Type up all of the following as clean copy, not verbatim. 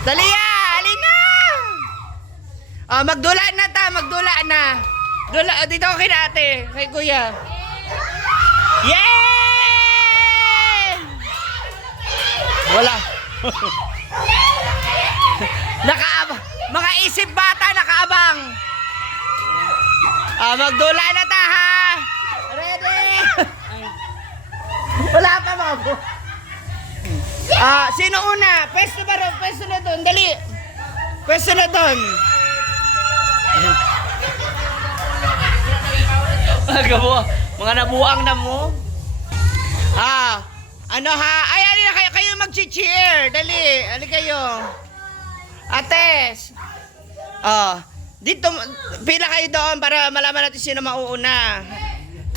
Dalia, halina! Oh, magdula na ta, magdula na. Dula, dito ako kay ate, kay kuya. Yay! Wala. Nakaabang. Mga isip bata, nakaabang. Ah, magdula na ta, ha? Ready? Wala pa mga po. Ah, sino una? Pwesto ba ron? Pwesto na doon. Dali. Pwesto na doon. Mga nabuang na mo. Ah, ano ha? Ay, ali na kayo. Kayo mag-cheer. Dali. Ali kayo. Ates. Oh, dito, pila kayo doon para malaman natin sino mauuna.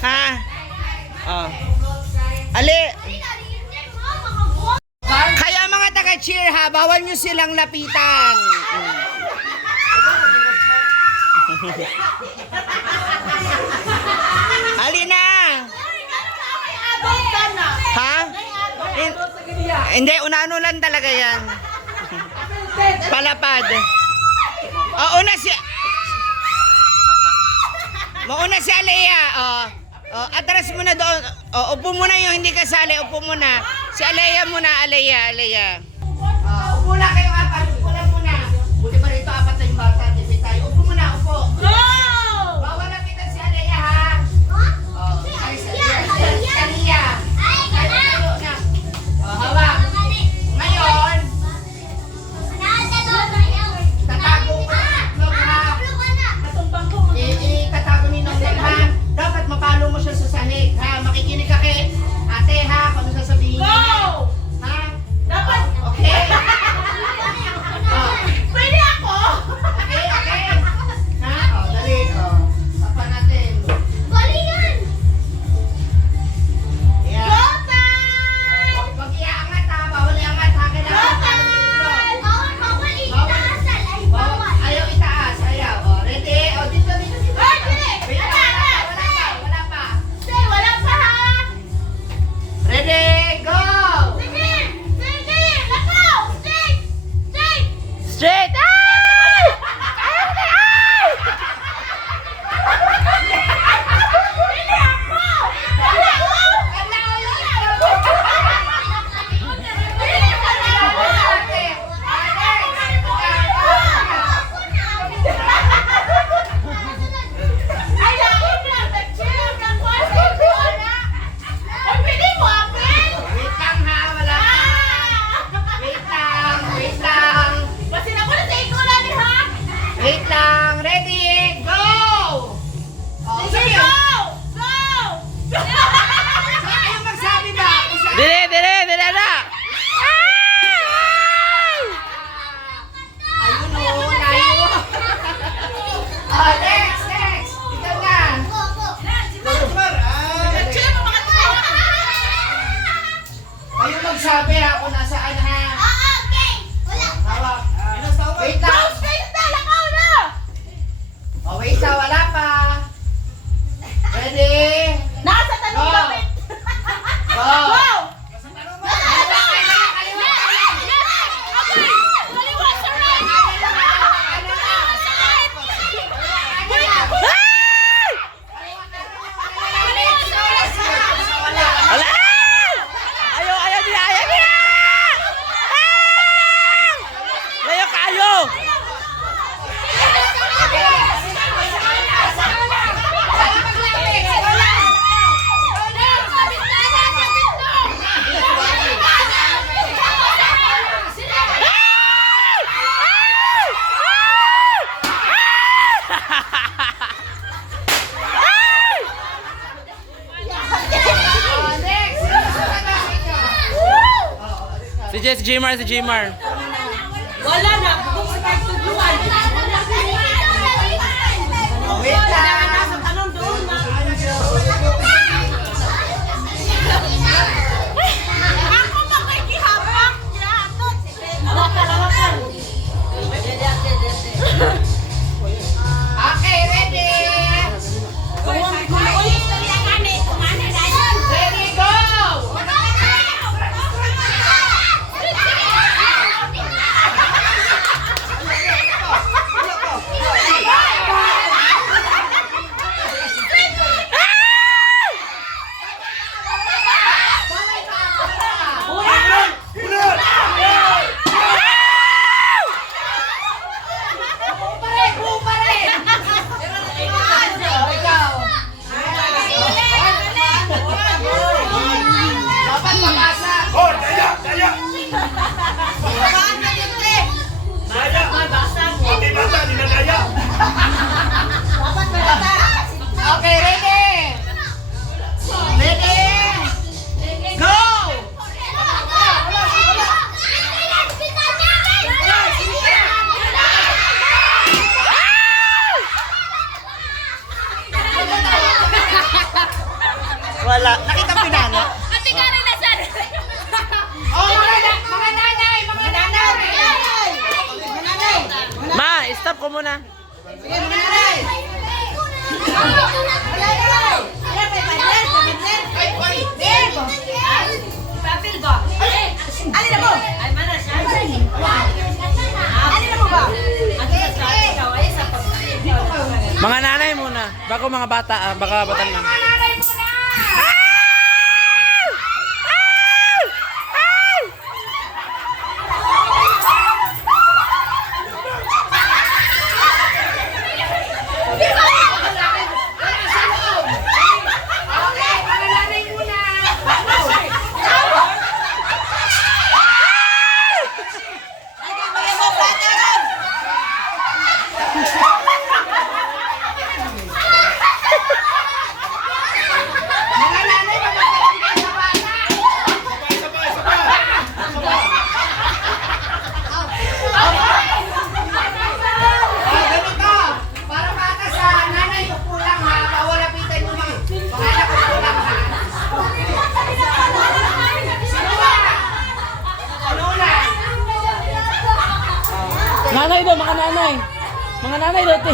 Ha? Oh. Ali. Kaya mga taga-cheer ha, bawal nyo silang lapitan. Alina. Ha? Hindi, una-ano lang talaga yan. Palapad. Una si... Mauna si Alea. Atras muna doon. Upo muna yung hindi kasali. Upo muna. Si Alea muna. Alea. Upo na kayo apat. Upo na muna. Buti pa rito apat na yung bata. Tipid tayo. Upo muna. Upo. Go! Bawal na kita si Alea ha. Alea. Hawak. Ngayon. Tatago ko. Itatago ni Nonel ha. Dapat mapalo mo siya sa sahig ha. Makikinig ka kay ate ha. Kung sasabihin niya. Go! Ha? Dapat. Okay. Pwede ako. Okay. Ha? Dali. Papa natin. Bali yan. Yeah. Go time! Huwag iangat ha. Bawal iangat ha. Kailangan. Bawal itaas. Ayaw itaas. Ayaw. Ready? Dito. Wala pa ha. Ready, go! Straight! Ay! Wait lang. Ready? Go! Sige, go! Ayaw magsabi ba? Dire na! Ayun o, tayo. Next! Ikaw na. Ayaw magsabi ha kung nasaan ha. Hawak. Wait lang. Wait na, wala pa. Ready? Nasa tanong lapit. Go! Si Jmar. Wala na. Bukong sa pagtugluan. Wait lang. Nasa tanong doon na. Ako makikihabak. Hawakan. Okay, ready? Ready, go! muna. Sige, mga nanay. Papel ba? Alin na mo? Ay, mana siya. Alin na mo ba? Ang sa ikaw ay sa pagkain. Mga nanay muna. Bago mga bata, baka batan lang. Nanay daw, mga nanay. Mga nanay daw, te.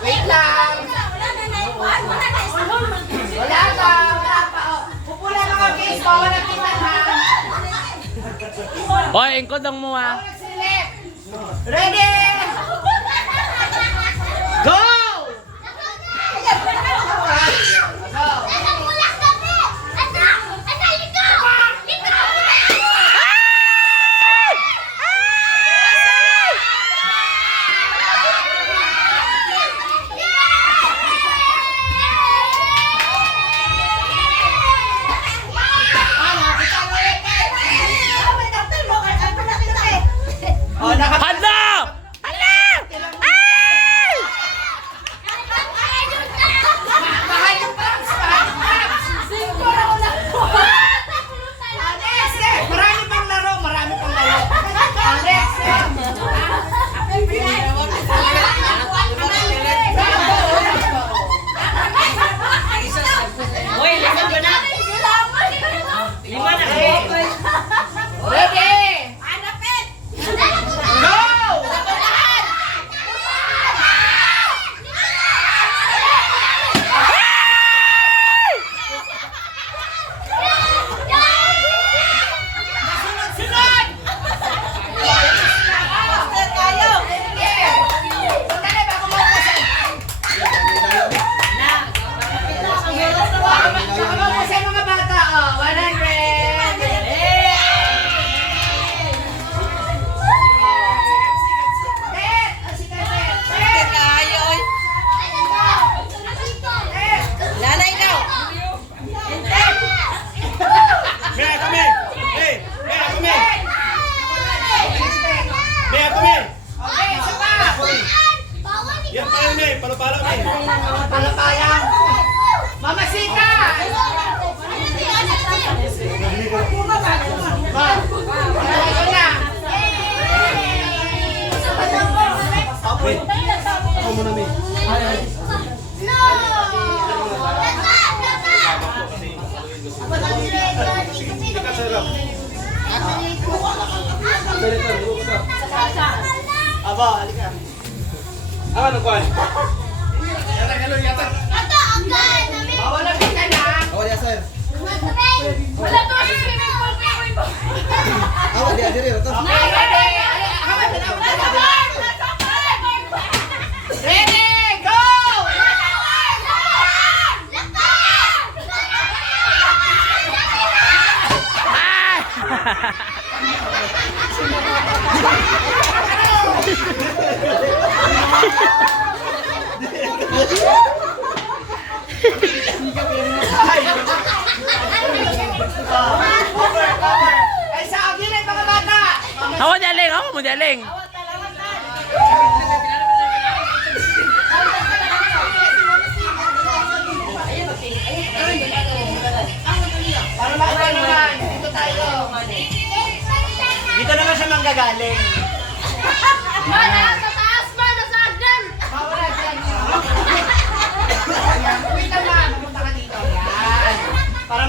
Wait lang. Wala pa. Pupula mga case, bawal ang pitan ha. Hoy, ingkod lang mo ha. Nagsilip. Ready? Go! Oh, Hala! Hala! Ay! mahal yung props. Alex, marami pang laro. Alex, Uy, lima ba na? Lima na. ready? Go! Sunod! Sandali, bago mo ubusin. Bago mo ubusin mga bata, oh, 100. Ted! Ang sikat, Ted! Ted! Nanay daw. Mea, come! Hey! Mea, come! Mea, come! Okay, isa pa! Yan tayo, Mea! Palo-palo, Mea! Palapayang! Mamasika! Ma! Ito na! Ako muna, Mea! Aba, halika. Ano, Kwan? Bawal ang kita na! Awal ya sir. Wala to si swimming pool ko. Awal dia diri to. Okay, ready? Ready, go! Cover! Ay, sa agilan mga bata! Ako daling, ako mo daling. Para makatulungan, dito tayo. Dito naman siya manggagaling. Bawal na dyan. Wait naman, pumunta ka dito. Yan. Para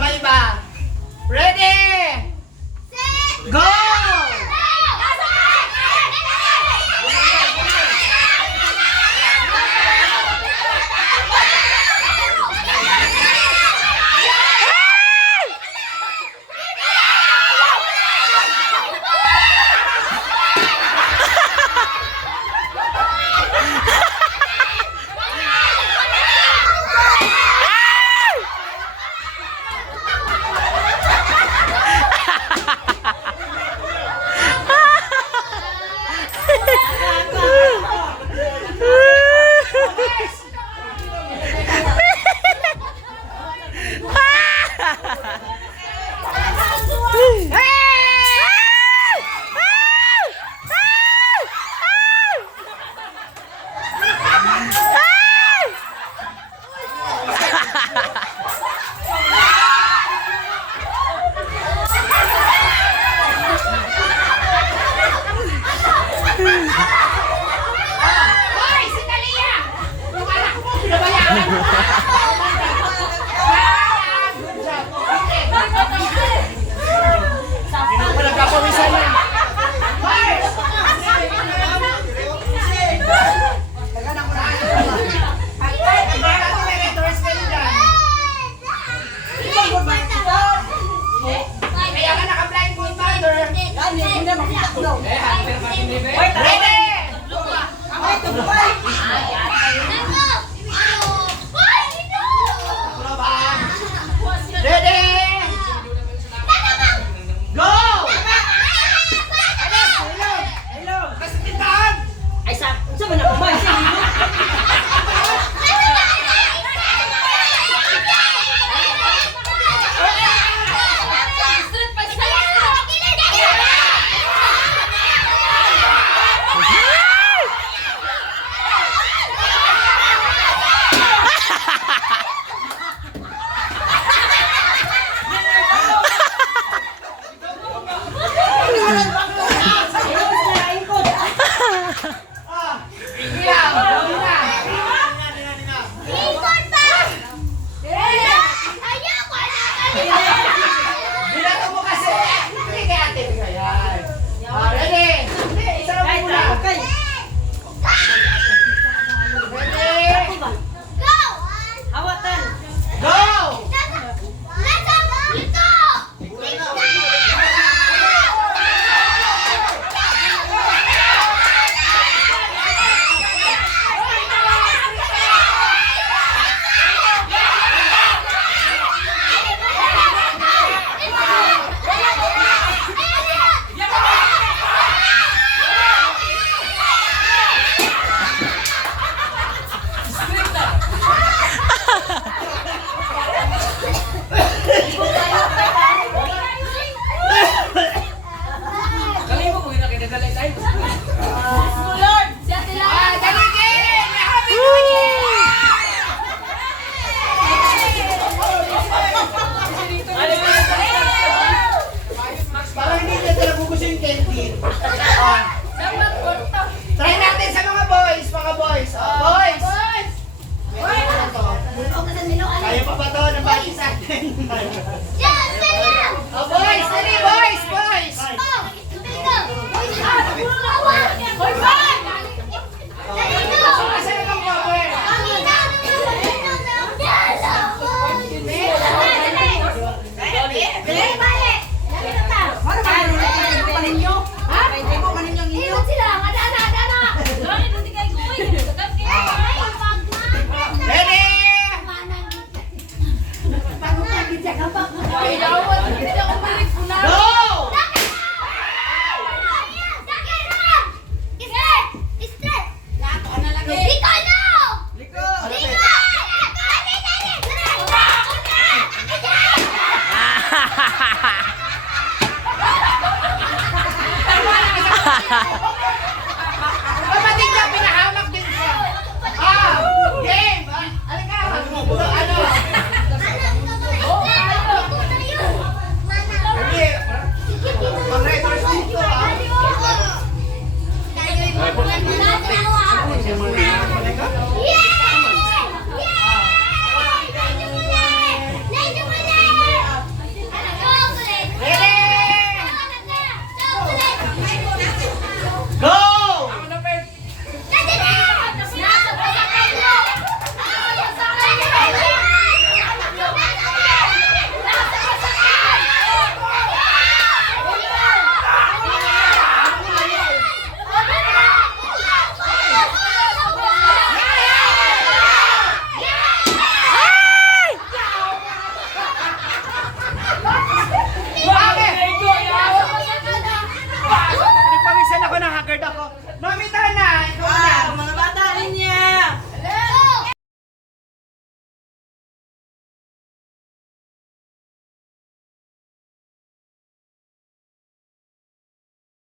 Kayo pa ba to ng bati sa atin? Oh, boys! Dali, boys! Boys!